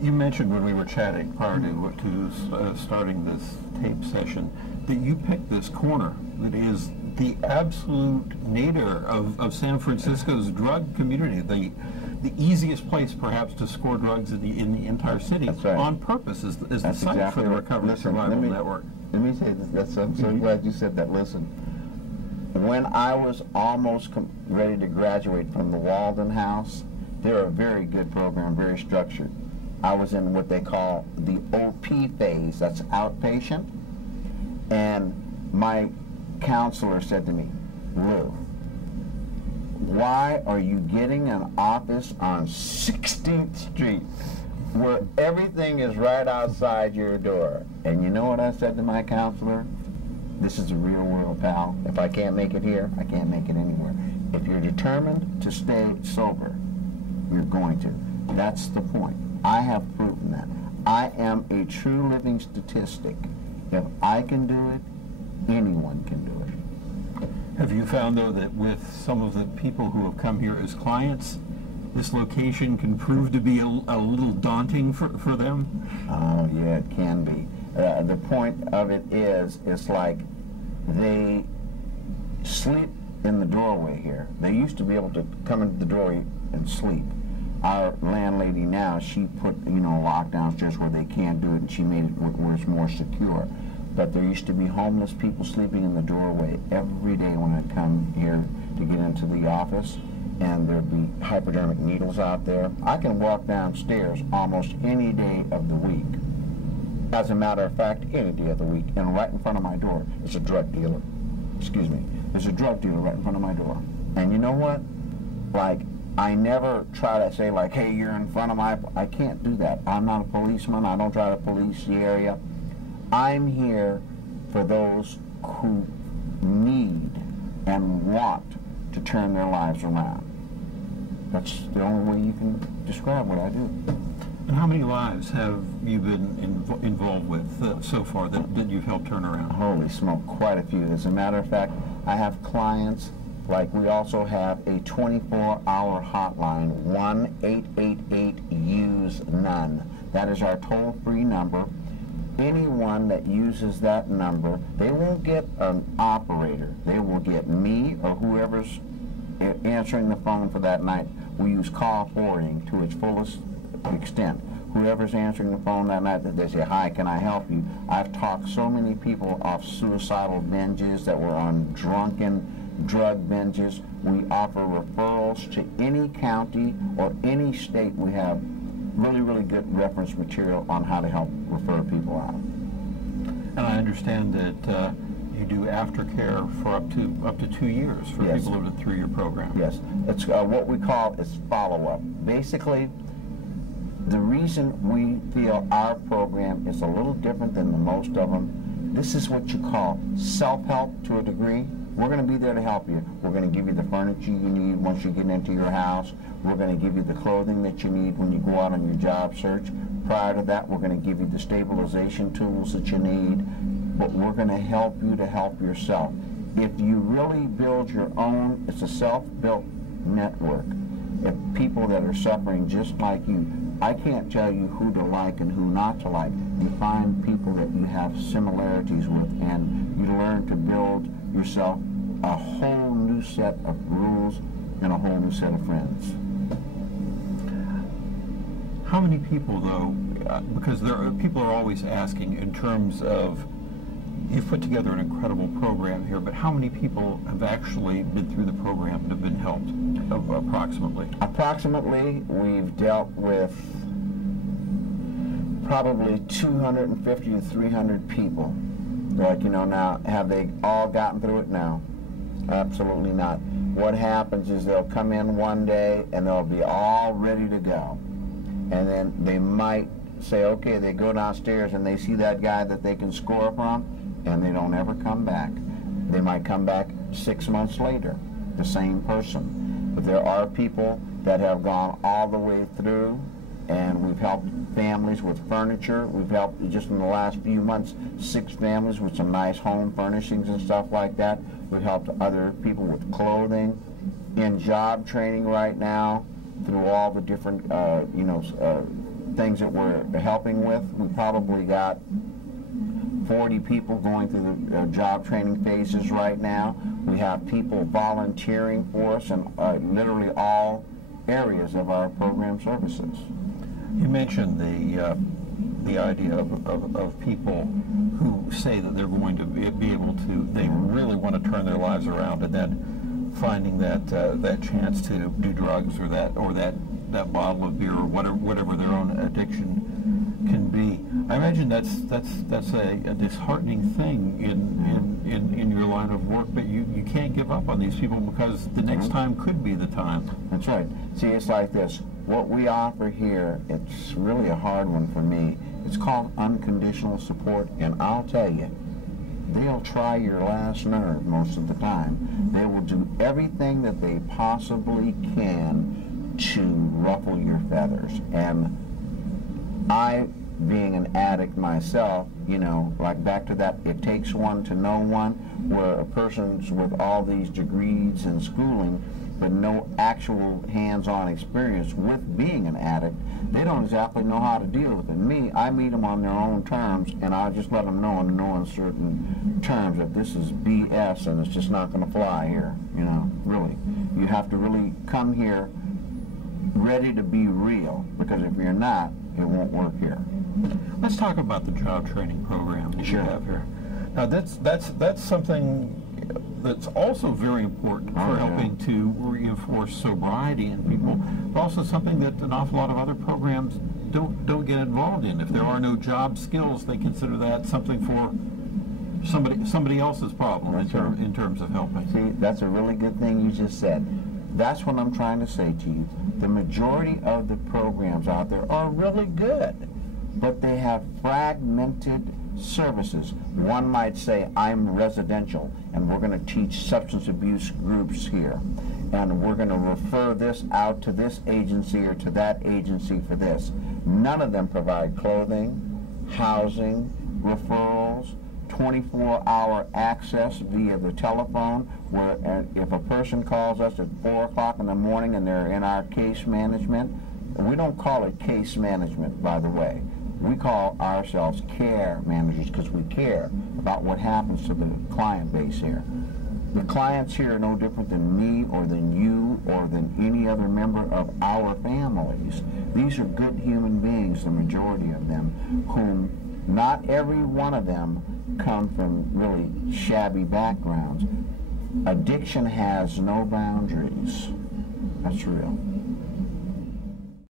You mentioned when we were chatting prior to starting this tape session that you picked this corner that is the absolute nadir of San Francisco's drug community, the easiest place perhaps to score drugs in the entire city. That's right. On purpose is the site exactly for the right. Recovery Listen, Survival Network. Let me say this. I'm so glad you said that. Listen, when I was almost ready to graduate from the Walden House, they're a very good program, very structured. I was in what they call the OP phase, that's outpatient, and my counselor said to me, Lou, why are you getting an office on 16th Street where everything is right outside your door? And you know what I said to my counselor? This is the real world, pal. If I can't make it here, I can't make it anywhere. If you're determined to stay sober, you're going to. That's the point. I have proven that. I am a true living statistic. If I can do it, anyone can do it. Have you found, though, that with some of the people who have come here as clients, this location can prove to be a little daunting for them? Oh, yeah, it can be. The point of it is, it's like they sleep in the doorway here. They used to be able to come into the doorway and sleep. Our landlady now, she put, lockdowns just where they can't do it, and she made it where it's more secure. But there used to be homeless people sleeping in the doorway every day when I'd come here to get into the office, and there'd be hypodermic needles out there. I can walk downstairs almost any day of the week. As a matter of fact, any day of the week, and right in front of my door is a drug dealer. Excuse me. There's a drug dealer right in front of my door. And you know what? Like, I never try to say, like, hey, you're in front of my... I can't do that. I'm not a policeman. I don't try to police the area. I'm here for those who need and want to turn their lives around. That's the only way you can describe what I do. And how many lives have you been involved with so far that you've helped turn around? Holy smoke, quite a few. As a matter of fact, I have clients, like we also have a 24-hour hotline, 1-888-USE-NONE. That is our toll-free number. Anyone that uses that number, they won't get an operator. They will get me or whoever's answering the phone for that night. We use call forwarding to its fullest extent. Whoever's answering the phone that night, that they say, hi, can I help you? I've talked so many people off suicidal binges that were on drunken drug binges. We offer referrals to any county or any state. We have really, really good reference material on how to help refer people out. And I understand that you do aftercare for up to 2 years for Yes. people who have been through your program. Yes, it's what we call is follow-up. Basically, the reason we feel our program is a little different than the most of them, this is what you call self-help to a degree. We're going to be there to help you. We're going to give you the furniture you need once you get into your house. We're going to give you the clothing that you need when you go out on your job search. Prior to that, we're going to give you the stabilization tools that you need. But we're going to help you to help yourself. If you really build your own, it's a self-built network. If people that are suffering just like you, I can't tell you who to like and who not to like. You find people that you have similarities with, and you learn to build yourself a whole new set of rules and a whole new set of friends. How many people, though, because people are always asking in terms of, you've put together an incredible program here, but how many people have actually been through the program and have been helped, approximately? Approximately, we've dealt with probably 250 to 300 people. Like, now, have they all gotten through it? No, absolutely not. What happens is they'll come in one day and they'll be all ready to go. And then they might say, okay, they go downstairs and they see that guy that they can score from, and they don't ever come back. They might come back 6 months later, the same person. But there are people that have gone all the way through, and we've helped families with furniture. We've helped, just in the last few months, 6 families with some nice home furnishings and stuff like that. We've helped other people with clothing, in job training right now, through all the different, things that we're helping with. We probably got 40 people going through the job training phases right now. We have people volunteering for us in literally all areas of our program services. You mentioned the idea of people who say that they're going to be able to, they really want to turn their lives around, and then finding that that chance to do drugs or that bottle of beer or whatever their own addiction can be. I imagine that's a disheartening thing in your line of work, but you can't give up on these people because the next time could be the time. That's right. See, it's like this. What we offer here, it's really a hard one for me. It's called unconditional support, and I'll tell you, they'll try your last nerve most of the time. They will do everything that they possibly can to ruffle your feathers. And I, being an addict myself, you know, like back to that it takes one to know one, where a person's with all these degrees and schooling but no actual hands-on experience with being an addict, they don't exactly know how to deal with it. Me, I meet them on their own terms, and I just let them know in no uncertain terms that this is BS and it's just not going to fly here, you know, really. You have to really come here ready to be real, because if you're not, it won't work here. Let's talk about the job training program that you have here. Now that's something that's also very important for helping to reinforce sobriety in people, but also something that an awful lot of other programs don't get involved in. If there are no job skills, they consider that something for somebody else's problem in terms of helping. See, that's a really good thing you just said. That's what I'm trying to say to you. The majority of the programs out there are really good, but they have fragmented services. One might say, I'm residential, and we're going to teach substance abuse groups here, and we're going to refer this out to this agency or to that agency for this. None of them provide clothing, housing, referrals, 24-hour access via the telephone, where if a person calls us at 4 o'clock in the morning and they're in our case management, we don't call it case management, by the way. We call ourselves care managers because we care about what happens to the client base here. The clients here are no different than me or than you or than any other member of our families. These are good human beings, the majority of them, whom not every one of them come from really shabby backgrounds. Addiction has no boundaries. That's real.